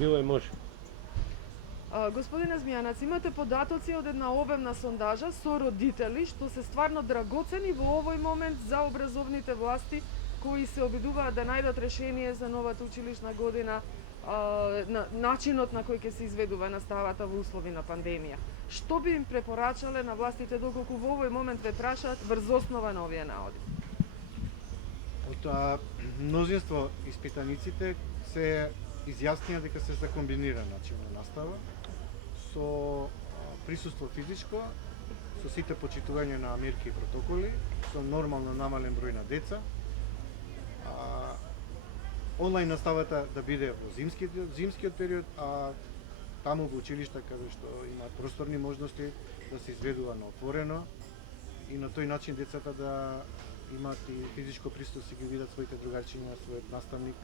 Било е може. Господине Змијанац, имате податоци од една обемна сондажа со родители што се стварно драгоцени во овој момент за образовните власти кои се обидуваат да најдат решение за новата училишна година, на начинот на кој ќе се изведува наставата во услови на пандемија. Што би им препорачале на властите доколку во овој момент ве прашаат врз основа на овие наоди? Од мнозинство испитаниците се изјаснија дека се за комбиниран начин на настава, со присуство физичко, со сите почитување на мерки и протоколи, со нормално намален број на деца, онлайн наставата да биде во зимскиот период, а таму во училишта каде што има просторни можности да се изведува на отворено и на тој начин децата да имаат и физичко присуство, си ги видат своите другарчиња, својот наставник,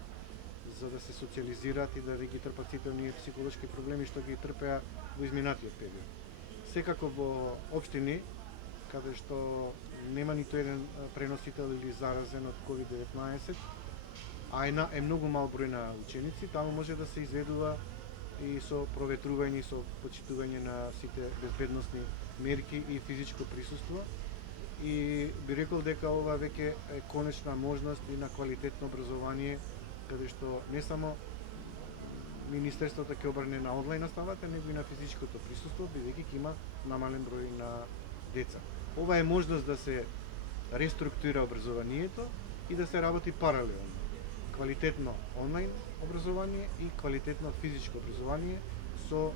за да се социализираат и да ги трпат сите оние психолошки проблеми што ги трпеа во изминатиот период. Секако во општини каде што нема ниту еден преносител или заразен од COVID-19, а е многу мал број на ученици, таму може да се изведува и со проветрување, со почитување на сите безбедносни мерки и физичко присуство. И би рекол дека ова веќе е конечна можност и на квалитетно образование, каде што не само Министерството ќе обрне на онлайн наставата, него и на физичкото присуство, бидејќи ќе има намален број на деца. Ова е можност да се реструктурира образованието и да се работи паралелно. Квалитетно онлайн образование и квалитетно физичко образование со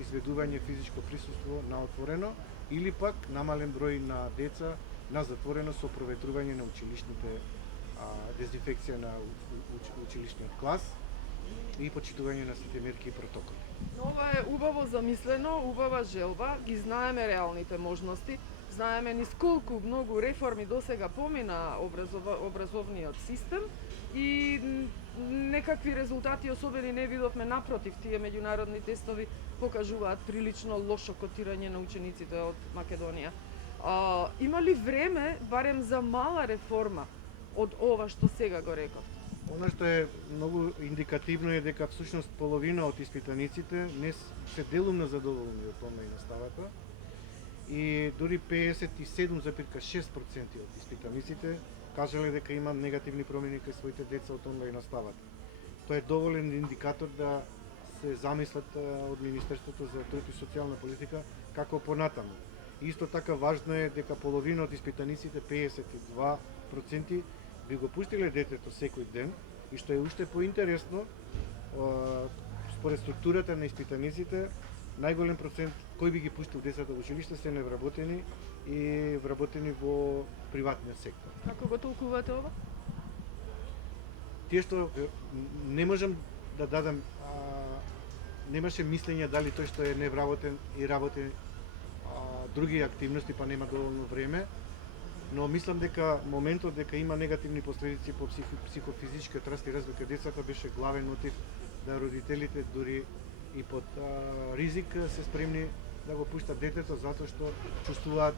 изведување физичко присуство на отворено или пак намален број на деца на затворено со проветрување на училишните, дезинфекција на училишниот клас и почитување на сите мерки и протоколи. Ова е убаво замислено, убава желба, ги знаеме реалните можности, знаеме низ колку многу реформи досега помина образовниот систем и некакви резултати особени не видовме, напротив, тие меѓународни тестови покажуваат прилично лошо котирање на учениците од Македонија. Има ли време барем за мала реформа од ова што сега го реков? Она што е многу индикативно е дека всушност половина од испитаниците не се делумно задоволни од онлайн наставата и дури 57,6% од испитаниците кажале дека има негативни промени кај своите деца од онлайн наставата. Тоа е доволен индикатор да се замислат од Министерството за труд и социјална политика како понатаму. Исто така важно е дека половина од испитаниците, 52%, би го пуштиле детето секој ден и што е уште поинтересно, според структурата на испитаниците, најголем процент кој би ги пуштил децата во училиште се невработени и вработени во приватниот сектор. Како го толкувате ова? Тие што не можам да дадам, немаше мислење дали тој што е невработен и работи други активности па нема доволно време, но мислам дека моментот дека има негативни последици по психофизичкиот раст и развој кај децата беше главен мотив да родителите дури и под ризик се спремни да го пуштат детето затоа што чувствуваат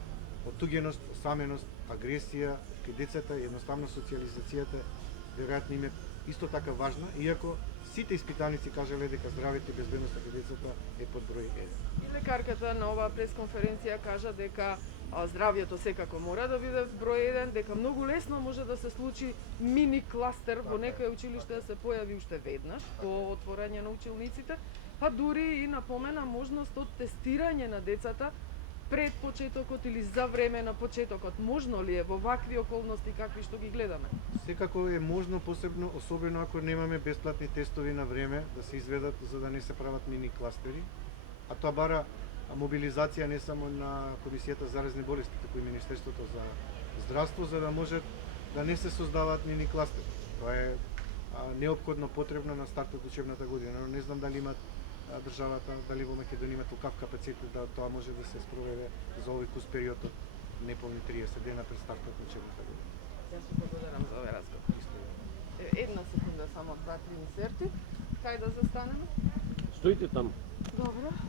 отуѓеност, осаменост, агресија кај децата и едноставно социализацијата веројатно им е исто така важна, иако сите испитаници кажале дека здравјето и безбедноста кај децата е под број 1. И лекарката на оваа пресконференција кажа дека здравјето секако мора да биде број 1, дека многу лесно може да се случи мини кластер во некој училиште да се појави уште веднаш по отворање на училниците, па дури и напомена можност од тестирање на децата пред почетокот или за време на почетокот. Можно ли е во вакви околности какви што ги гледаме? Секако е можно, посебно, особено ако немаме бесплатни тестови на време да се изведат за да не се прават мини кластери, а тоа бара мобилизација не само на Комисијата за заразни болести, туку и Министерството за здравство, за да може да не се создаваат мини кластери. Тоа е неопходно потребно на стартот учебната година, но не знам дали имат државата, дали во Македонија има толкав капацитет да тоа може да се спроведе за овој кус период од неполни 30 дена пред стартот на учебната година. Јас ви благодарам за овој разговор. Една секунда, само 2-3 инсерти. Кај да застанеме? Стоите таму. Добро.